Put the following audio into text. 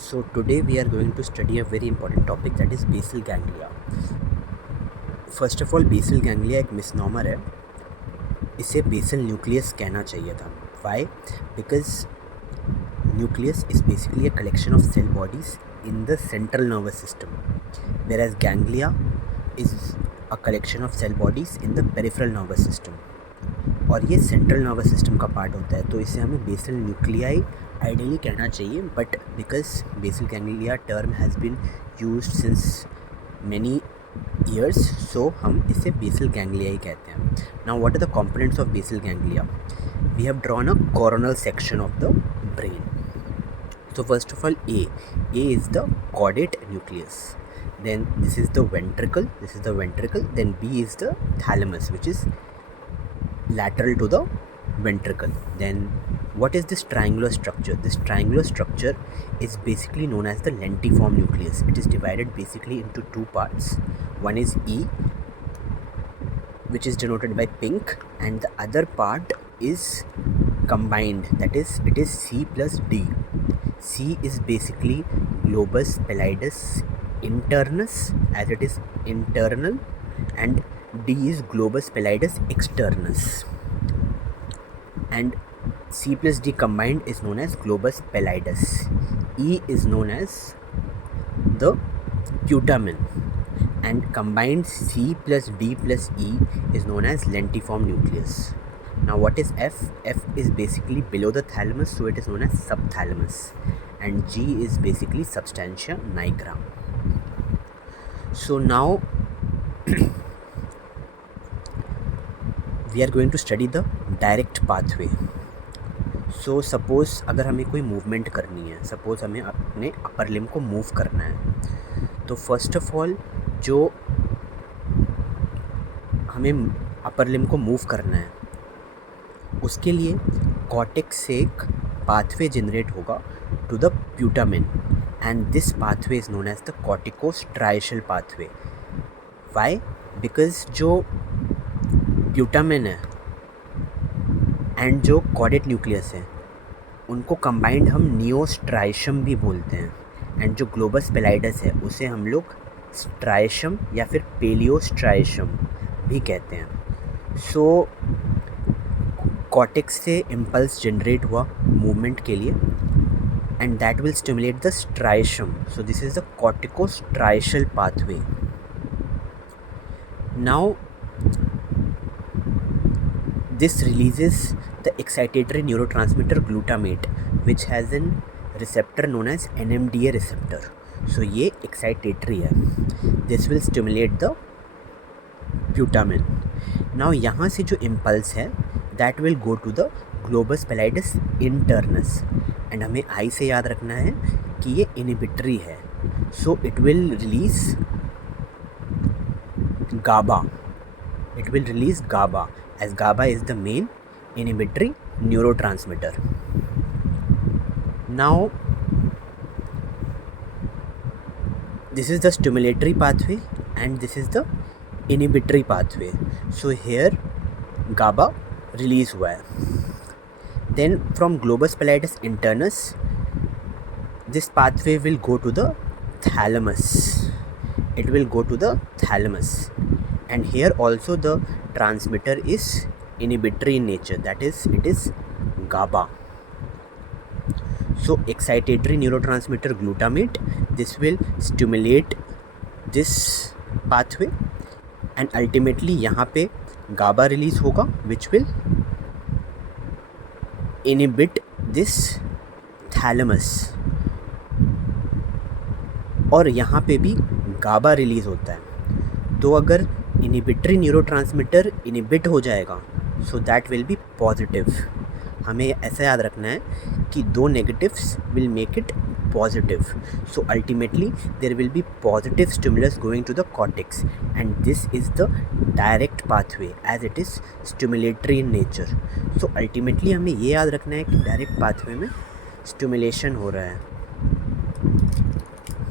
So today we are going to study a very important topic, that is basal ganglia. First of all, basal ganglia एक मिसनॉमर है. इसे basal nucleus कहना चाहिए था. Why? Because nucleus is basically a collection of cell bodies in the central nervous system, whereas ganglia is a collection of cell bodies in the peripheral nervous system. और ये central nervous system का पार्ट होता है, तो इसे हमें basal nuclei ideally कहना चाहिए. But because basal ganglia term has been used since many years, so हम इसे बेसल गैंग्लिया ही कहते हैं. Now what are the components of basal ganglia? We have drawn a coronal section of the brain. So first of all, A is the caudate nucleus. Then this is the ventricle. Then B is the thalamus, which is lateral to the ventricle. Then what is this triangular structure? This triangular structure is basically known as the lentiform nucleus. It is divided basically into two parts. One is E, which is denoted by pink, and the other part is combined, that is, it is C plus D. C is basically globus pallidus internus, as it is internal, and D is globus pallidus externus, and C plus D combined is known as globus pallidus. E is known as the putamen, and combined C plus D plus E is known as lentiform nucleus. Now what is F? F is basically below the thalamus, so it is known as subthalamus, and G is basically substantia nigra. So now we are going to study the direct pathway. So suppose अगर हमें कोई मूवमेंट करनी है, सपोज हमें अपने upper limb को मूव करना है, तो फर्स्ट ऑफ ऑल जो हमें अपर लिम्ब को मूव करना है उसके लिए कॉर्टेक्स से एक पाथवे जनरेट होगा to the putamen, and this pathway is known as the corticostriatal pathway. Why? Because जो प्यूटामेन है एंड जो कॉर्डेट न्यूक्लियस है उनको कंबाइंड हम नियोस्ट्राइशम भी बोलते हैं, एंड जो ग्लोबस पेलाइडस है उसे हम लोग स्ट्राइशम या फिर पेलियोस्ट्राइशम भी कहते हैं. सो कॉर्टेक्स से इम्पल्स जनरेट हुआ मूवमेंट के लिए, and that will stimulate the striatum. So this is the corticostriatal pathway. Now this releases the excitatory neurotransmitter glutamate, which has an receptor known as NMDA receptor. So ये excitatory है. This will stimulate the putamen. Now यहाँ से जो इम्पल्स है that will go to the globus pallidus internus, and हमें I से याद रखना है कि ये इनिबिटरी है, so it will release GABA. It will release GABA, as GABA is the main inhibitory neurotransmitter. Now this is the stimulatory pathway and this is the inhibitory pathway. So here GABA release हुआ है. Then from globus pallidus internus this pathway will go to the thalamus. It will go to the thalamus, and here also the transmitter is inhibitory in nature, that is it is GABA. So excitatory neurotransmitter glutamate, this will stimulate this pathway, and ultimately यहाँ पे GABA release होगा which will inhibit this thalamus, और यहाँ पे भी GABA release होता है. तो अगर इनिबिटरी न्यूरोट्रांसमीटर इनिबिट हो जाएगा so that will be positive. हमें ऐसा याद रखना है कि दो negatives will make it positive. So ultimately there will be positive stimulus going to the cortex, and this is the direct pathway as it is stimulatory in nature. So ultimately हमें ये याद रखना है कि direct pathway में stimulation हो रहा है.